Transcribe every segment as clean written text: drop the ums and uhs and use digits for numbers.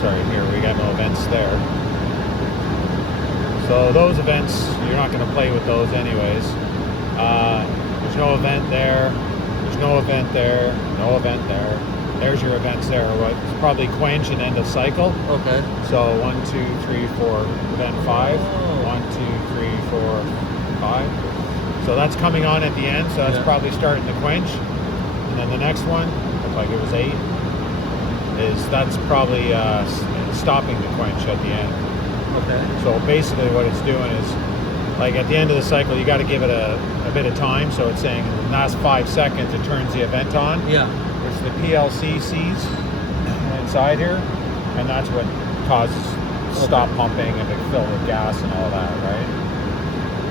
sorry, here we got no events there. So those events, you're not going to play with those anyways. There's no event there. There's no event there. No event there. There's your events there. It's probably quench and end of cycle. Okay. So 1, 2, 3, 4, event 5. Oh. 1, 2, 3, 4, 5. So that's coming on at the end. So that's probably starting the quench. And then the next one, looked like it was 8, that's probably stopping the quench at the end. Okay. So basically what it's doing is, like at the end of the cycle, you got to give it a bit of time. So it's saying in the last 5 seconds, it turns the event on. Yeah. It's the PLCs inside here, and that's what causes stop pumping and to fill with gas and all that, right?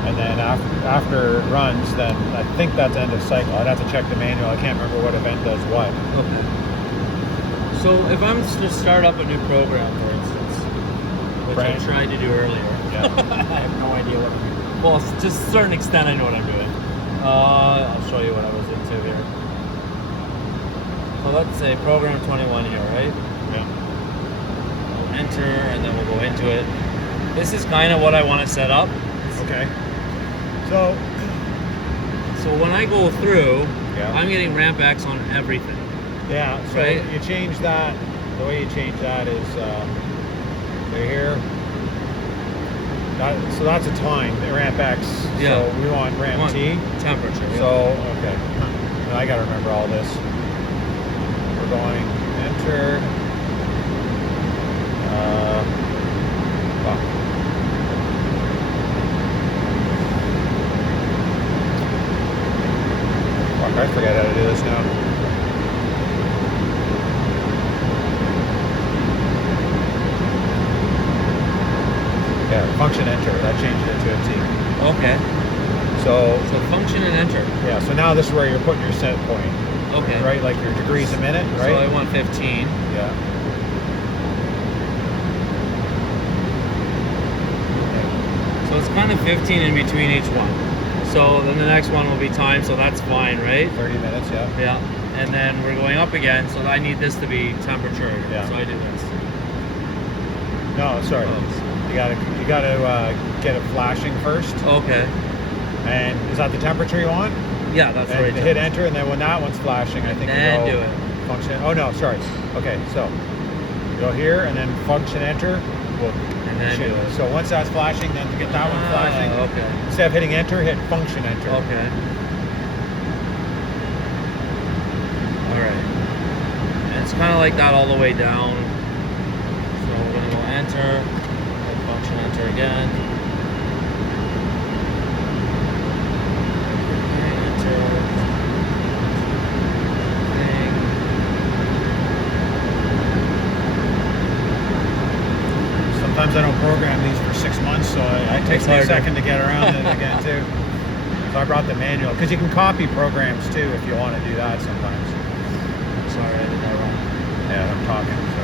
And then after it runs, then I think that's end of cycle. I'd have to check the manual. I can't remember what event does what. Okay. So if I'm to start up a new program, for instance, which I tried to do earlier, Yeah. I have no idea what I'm doing. Well, to a certain extent, I know what I'm doing. I'll show you what I was into here. So let's say program 21 here, right? Yeah. We'll enter, and then we'll go into it. This is kind of what I want to set up. Okay. So when I go through, Yeah. I'm getting ramp X on everything. yeah, so Right. you change that. The way you change that is right here. So that's a time, the ramp X. Yeah. So we want ramp T. Temperature. Yeah. So, okay. Now I got to remember all this. We're going enter. Well. Fuck, I forget how to do this now. Yeah, function enter. That changed it to a T. Okay. So function and enter. yeah, so now this is where you're putting your set point. Okay. Right, like your degrees a minute, right? So I want 15. Yeah. So it's kind of 15 in between each one. So then the next one will be time, so that's fine, right? 30 minutes, yeah. Yeah. And then we're going up again, so I need this to be temperature. Yeah. So I do this. No, sorry. You gotta get it flashing first. Okay. And is that the temperature you want? Yeah, that's And right. hit enter, and then when that one's flashing, I think Then you go do it. function. Oh no, sorry. Okay, so go here and then function enter. Well, And then do it. so once that's flashing, then to get that one flashing, Okay. instead of hitting enter, hit function enter. Okay. All right. And it's kind of like that all the way down. So we're gonna go enter, hit function enter again. Okay, enter. Thing. Sometimes I don't program these for 6 months, so it takes me a second to get around it again too. So I brought the manual, because you can copy programs too if you want to do that sometimes. Sorry, I did that wrong. Yeah, I'm talking. So.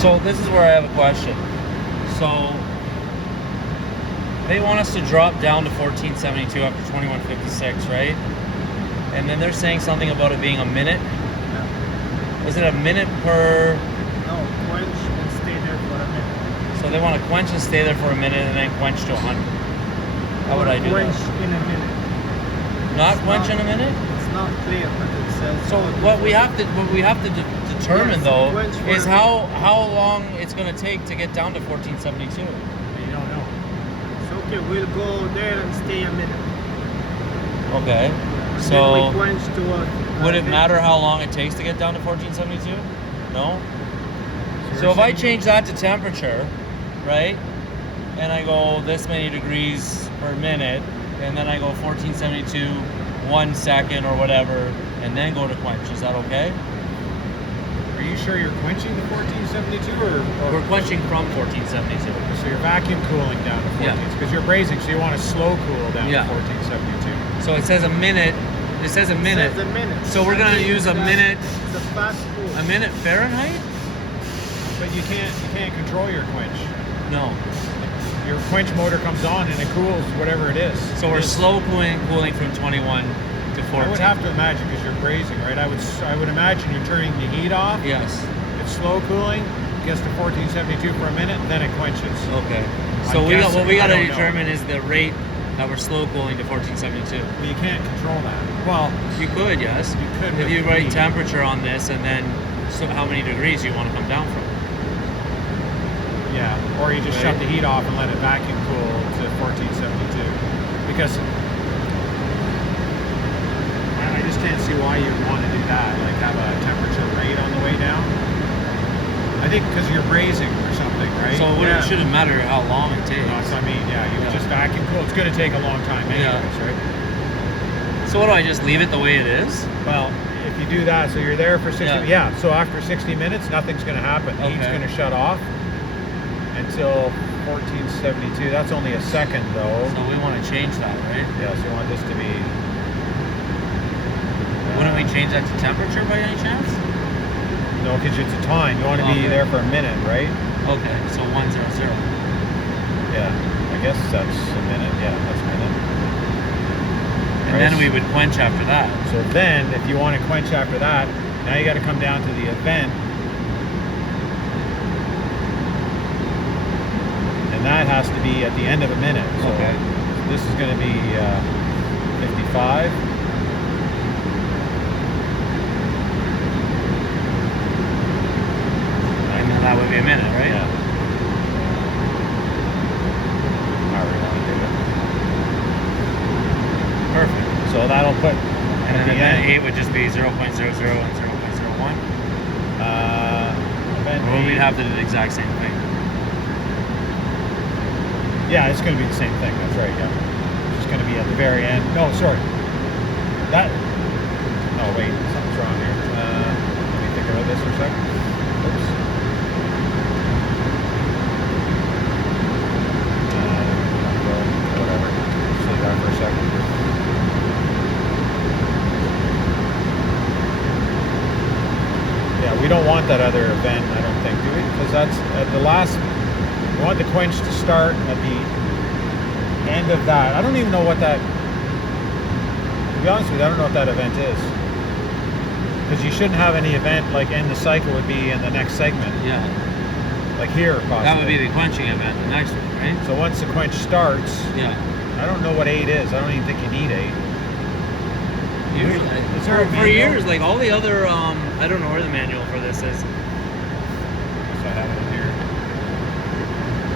So this is where I have a question. So they want us to drop down to 1472 after 2156, right? And then they're saying something about it being a minute. Yeah. Is it a minute per? No, quench and stay there for a minute. So they want to quench and stay there for a minute and then quench to 100. How would I do quench that? in a minute. Not It's quench not- in a minute? It's not clear, but it says. So what we have to determine Yes, though quench for is a how long it's going to take to get down to 1472. You don't know. So okay, we'll go there and stay a minute. Okay. Then So we quench to a would it minute. matter how long it takes to get down to 1472? No? So if I change that to temperature, right? And I go this many degrees per minute, and then I go 1472, 1 second or whatever, and then go to quench. Is that okay? Are you sure you're quenching the 1472 or We're quenching from 1472. so you're vacuum cooling down to 14? Yeah. Because you're brazing, so you want to slow cool down Yeah. to 1472. So it says a minute. It says a minute. It says a minute. So we're gonna use a minute. It's a fast cool. A minute Fahrenheit? But you can't control your quench. No. Your quench motor comes on and it cools whatever it is. So we're slow cooling from 21 to 14. I would have to imagine because you're brazing, right? I would imagine you're turning the heat off. Yes. It's slow cooling, gets to 1472 for a minute, and then it quenches. Okay. So I'm what we got to guessing, I don't know. determine is the rate that we're slow cooling to 1472. But you can't control that. Well, You could, yes. you could. If with you write heat. temperature on this and then how many degrees you want to come down from. Yeah, or you just shut the heat off and let it vacuum cool to 1472. Because I just can't see why you'd want to do that. Like have a temperature rate on the way down. I think because you're brazing or something, right? So it shouldn't matter how long it takes. No, that's what I mean. Yeah, you would just vacuum cool. It's going to take a long time anyways, right? So what do I just leave it the way it is? Well, if you do that, so you're there for 60. Yeah. So after 60 minutes, nothing's going to happen. The heat's Okay. going to shut off until 1472. That's only a second though. So we want to change that, right? Yeah, so you want this to be. Wouldn't we change that to temperature by any chance? No, because it's a time. You want to be Okay. there for a minute, right? Okay, so 100. Yeah, I guess that's a minute. Yeah, that's a minute. And then we would quench after that. So then, if you want to quench after that, now you got to come down to the event. And that has to be at the end of a minute. So Okay. this is going to be 55. And then that would be a minute, right? Yeah. However you want to do it. Perfect. So that'll put And at then the event end. 8 would just be 0.00 and 0.01. Event Or we'd 8. have to do the exact same thing. Yeah, it's going to be the same thing. That's right. Yeah. It's just going to be at the very end. No, sorry. That. Oh wait, something's wrong here. Let me think about this for a second. Oops. Whatever. Just leave that for a second. Yeah, we don't want that other event. I don't think, do we? Because that's at the last. We want the quench to start at the end of that. I don't even know what that. To be honest with you, I don't know what that event is. Because you shouldn't have any event like end the cycle would be in the next segment, Yeah. like here possibly. That would be the quenching event, the next one, right? So once the quench starts, Yeah. I don't know what 8 is. I don't even think you need 8. Usually. Is there a For manual? years, like all the other, I don't know where the manual for this is.